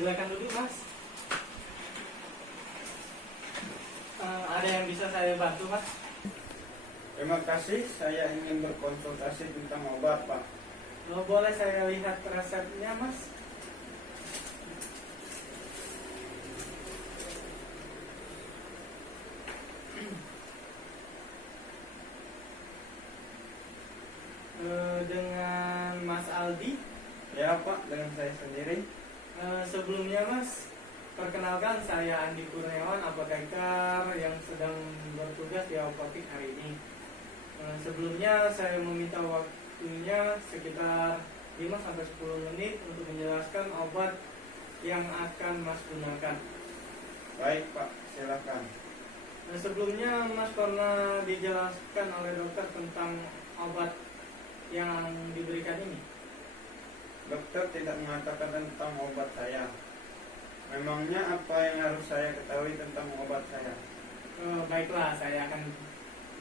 Silakan duduk, Mas. Ada yang bisa saya bantu, Mas? Terima kasih, saya ingin berkonsultasi tentang obat, Pak. Boleh saya lihat resepnya, Mas? Dengan Mas Aldi. Ya, Pak, dengan saya sendiri. Sebelumnya, Mas, perkenalkan saya Andi Kurniawan, apoteker yang sedang bertugas di apotek hari ini. Sebelumnya saya meminta waktunya sekitar 5-10 menit untuk menjelaskan obat yang akan Mas gunakan. Baik, Pak, silakan. Sebelumnya Mas pernah dijelaskan oleh dokter tentang obat yang diberikan ini? Dokter tidak mengatakan tentang obat saya. Memangnya apa yang harus saya ketahui tentang obat saya? Baiklah, saya akan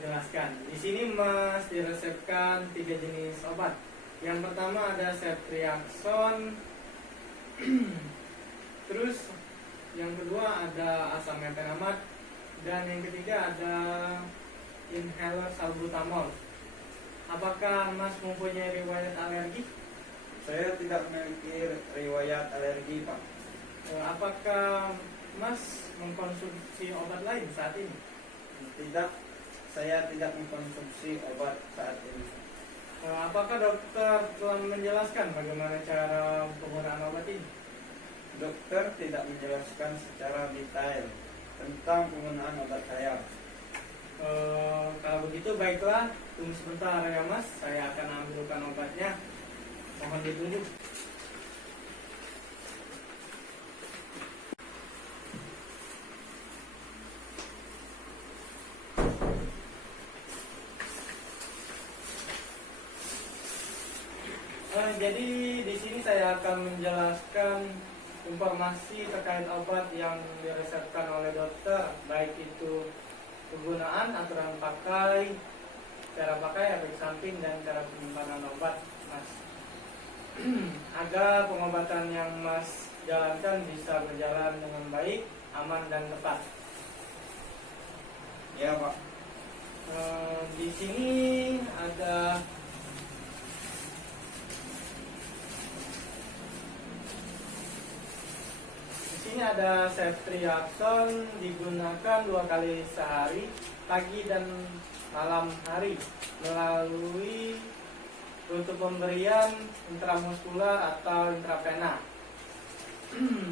jelaskan. Di sini Mas diresepkan 3 jenis obat. Yang pertama ada ceftriaxone. Terus yang kedua ada asam methenamate, dan yang ketiga ada inhaler salbutamol. Apakah Mas mempunyai riwayat alergi? Saya tidak memiliki riwayat alergi, Pak. Apakah Mas mengkonsumsi obat lain saat ini? Tidak, saya tidak mengkonsumsi obat saat ini. Apakah dokter telah menjelaskan bagaimana cara penggunaan obat ini? Dokter tidak menjelaskan secara detail tentang penggunaan obat saya. Kalau begitu baiklah, tunggu sebentar ya Mas, saya akan ambilkan obatnya. Mohon ditunggu. Jadi di sini saya akan menjelaskan informasi terkait obat yang diresepkan oleh dokter, baik itu penggunaan, aturan pakai, cara pakai, efek samping, dan cara penyimpanan obat, Mas. Agar pengobatan yang Mas jalankan bisa berjalan dengan baik, aman, dan tepat. Ya, Pak. Di sini ada ceftriaxone, digunakan 2 kali sehari, pagi dan malam hari, melalui rute pemberian intramuskular atau intravena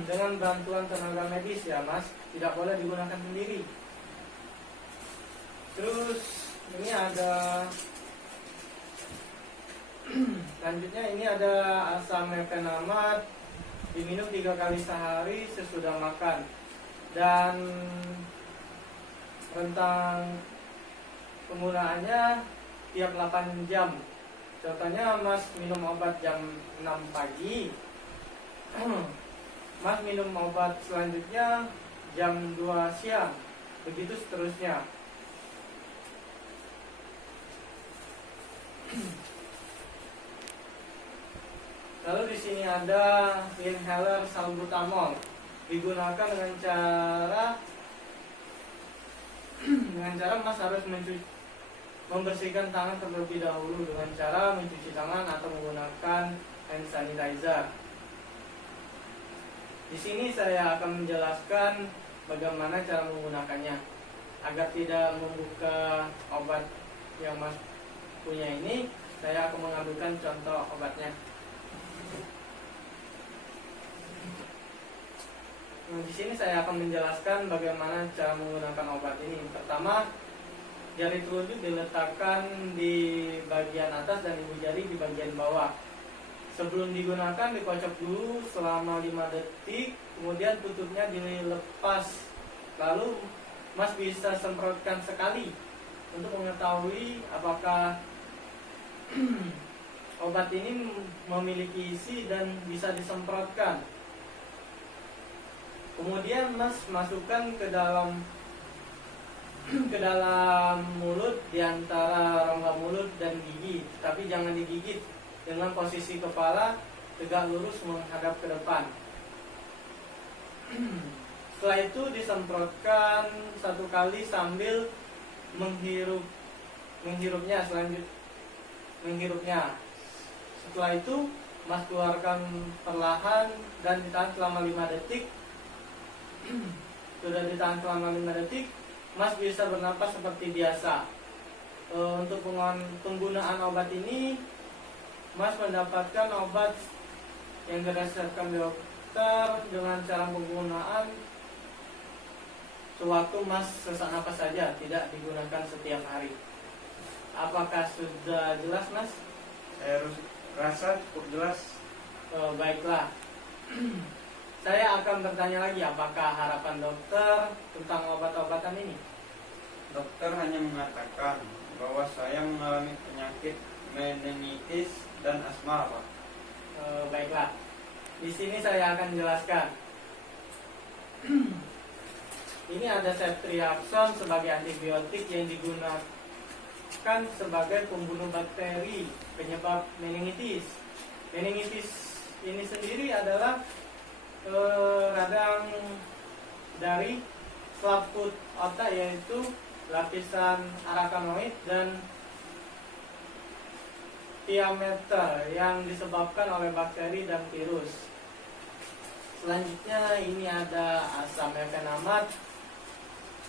dengan bantuan tenaga medis ya Mas, tidak boleh digunakan sendiri. Terus ini ada selanjutnya ini ada asam methenamate, diminum 3 kali sehari sesudah makan, dan rentang penggunaannya tiap 8 jam. Contohnya Mas minum obat jam 6 pagi, Mas minum obat selanjutnya jam 2 siang, begitu seterusnya. Lalu di sini ada inhaler salbutamol, digunakan dengan cara Mas harus membersihkan tangan terlebih dahulu dengan cara mencuci tangan atau menggunakan hand sanitizer. Di sini saya akan menjelaskan bagaimana cara menggunakannya agar tidak membuka obat yang Mas punya ini. Saya akan mengambilkan contoh obatnya. Di sini saya akan menjelaskan bagaimana cara menggunakan obat ini. Pertama, jari telunjuk diletakkan di bagian atas dan ibu jari di bagian bawah. Sebelum digunakan dikocok dulu selama 5 detik, kemudian tutupnya dilepas. Lalu Mas bisa semprotkan sekali untuk mengetahui apakah obat ini memiliki isi dan bisa disemprotkan. Kemudian Mas masukkan ke dalam mulut, di antara rongga mulut dan gigi, tapi jangan digigit, dengan posisi kepala tegak lurus menghadap ke depan. Setelah itu disemprotkan 1 kali sambil menghirupnya. Setelah itu Mas keluarkan perlahan dan ditahan selama 5 detik. Sudah ditahan selama 5 detik, Mas bisa bernapas seperti biasa. Untuk penggunaan obat ini, Mas mendapatkan obat yang diresepkan dokter dengan cara penggunaan sewaktu Mas sesak napas saja, tidak digunakan setiap hari. Apakah sudah jelas, Mas? Saya rasa cukup jelas. Baiklah. Saya akan bertanya lagi, apakah harapan dokter tentang obat-obatan ini? Dokter hanya mengatakan bahwa saya mengalami penyakit meningitis dan asma, Pak. Baiklah. Di sini saya akan jelaskan. Ini ada ceftriaxone sebagai antibiotik yang digunakan sebagai pembunuh bakteri penyebab meningitis. Meningitis ini sendiri adalah radang dari selaput otak, yaitu lapisan arakanoid dan diameter yang disebabkan oleh bakteri dan virus. Selanjutnya ini ada asam mefenamat.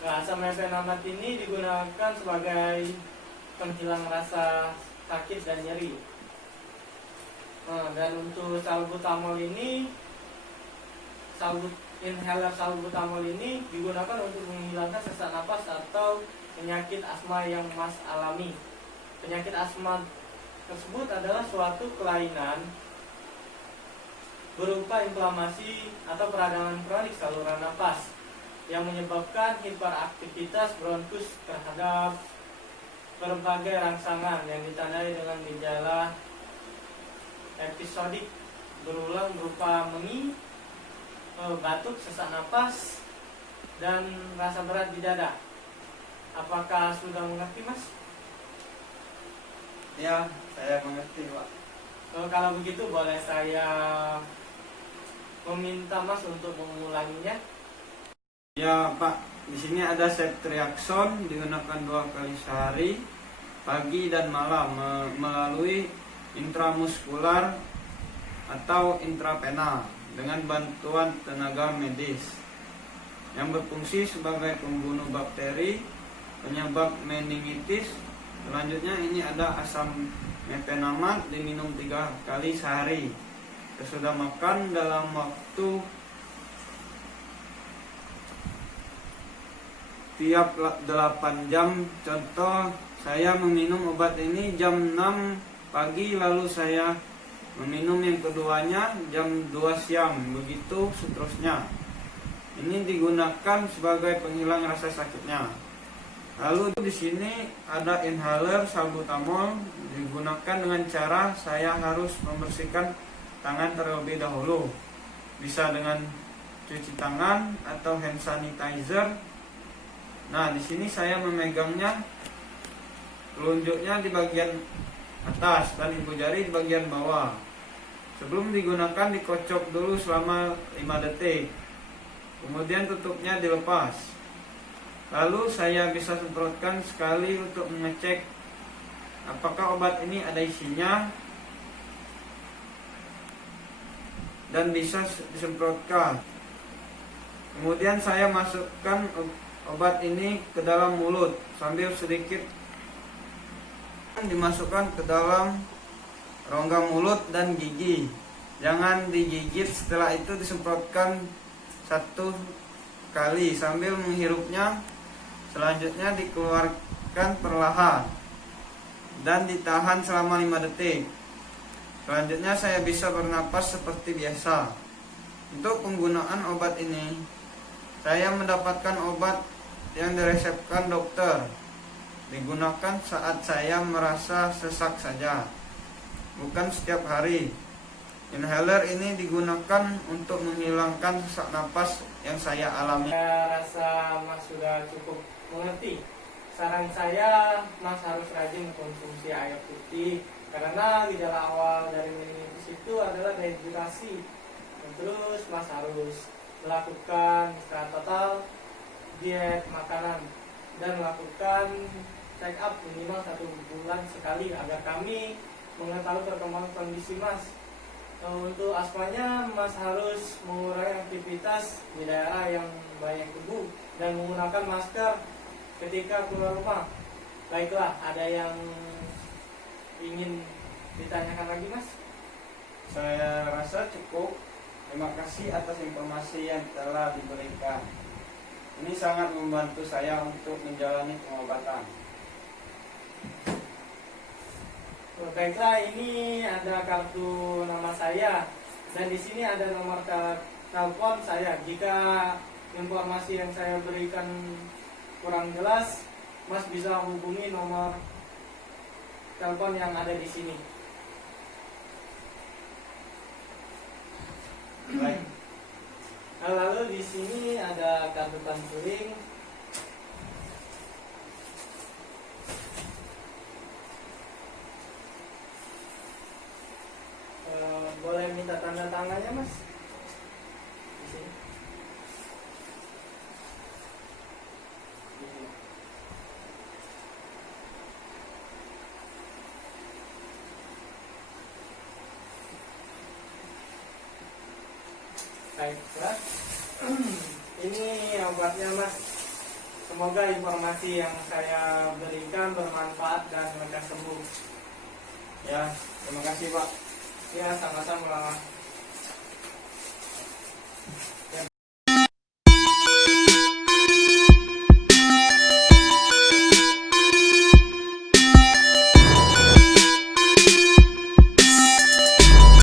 Asam mefenamat ini digunakan sebagai penghilang rasa sakit dan nyeri. Dan untuk inhaler salbutamol ini digunakan untuk menghilangkan sesak napas atau penyakit asma yang Mas alami. Penyakit asma tersebut adalah suatu kelainan berupa inflamasi atau peradangan kronik saluran napas yang menyebabkan hiperaktivitas bronkus terhadap berbagai rangsangan yang ditandai dengan gejala episodik berulang berupa mengi, batuk, sesak napas, dan rasa berat di dada. Apakah sudah mengerti, Mas? Ya, saya mengerti, Pak. Kalau begitu boleh saya meminta Mas untuk mengulanginya? Ya, Pak. Di sini ada ceftriaxone digunakan 2 kali sehari, pagi dan malam, melalui intramuskular atau intravenal dengan bantuan tenaga medis yang berfungsi sebagai pembunuh bakteri penyebab meningitis. Selanjutnya ini ada asam mefenamat diminum 3 kali sehari sesudah makan dalam waktu tiap 8 jam. Contoh, saya meminum obat ini jam 6 pagi, lalu saya meminum yang keduanya jam 2 siang, begitu seterusnya. Ini digunakan sebagai penghilang rasa sakitnya. Lalu di sini ada inhaler salbutamol, digunakan dengan cara saya harus membersihkan tangan terlebih dahulu. Bisa dengan cuci tangan atau hand sanitizer. Nah, di sini saya memegangnya, telunjuknya di bagian atas dan ibu jari di bagian bawah. Sebelum digunakan dikocok dulu selama 5 detik. Kemudian tutupnya dilepas. Lalu saya bisa semprotkan sekali untuk mengecek apakah obat ini ada isinya, dan bisa disemprotkan. Kemudian saya masukkan obat ini ke dalam mulut sambil sedikit dimasukkan ke dalam rongga mulut dan gigi. Jangan digigit. Setelah itu disemprotkan 1 kali sambil menghirupnya. Selanjutnya dikeluarkan perlahan dan ditahan selama 5 detik. Selanjutnya saya bisa bernapas seperti biasa. Untuk penggunaan obat ini, saya mendapatkan obat yang diresepkan dokter. Digunakan saat saya merasa sesak saja, bukan setiap hari. Inhaler ini digunakan untuk menghilangkan sesak napas yang saya alami. Saya rasa Mas sudah cukup mengerti. Saran saya, Mas harus rajin konsumsi air putih, karena gejala awal dari meningitis itu adalah dehidrasi. Terus Mas harus melakukan istirahat total, diet makanan, dan melakukan check up minimal 1 bulan sekali agar kami mengetahui perkembangan kondisi Mas. Untuk asmanya, Mas harus mengurangi aktivitas di daerah yang banyak debu dan menggunakan masker ketika keluar rumah. Baiklah, ada yang ingin ditanyakan lagi, Mas? Saya rasa cukup. Terima kasih atas informasi yang telah diberikan. Ini sangat membantu saya untuk menjalani pengobatan. Baiklah, ini ada kartu nama saya dan di sini ada nomor telepon saya. Jika informasi yang saya berikan kurang jelas, Mas bisa hubungi nomor telepon yang ada di sini. Baik. Lalu di sini ada kartu konseling. Boleh minta tanda tangannya, Mas? Di sini. Di sini. Baiklah. Ini obatnya, Mas. Semoga informasi yang saya berikan bermanfaat dan lekas sembuh. Ya, terima kasih Pak. Ya, sama-sama.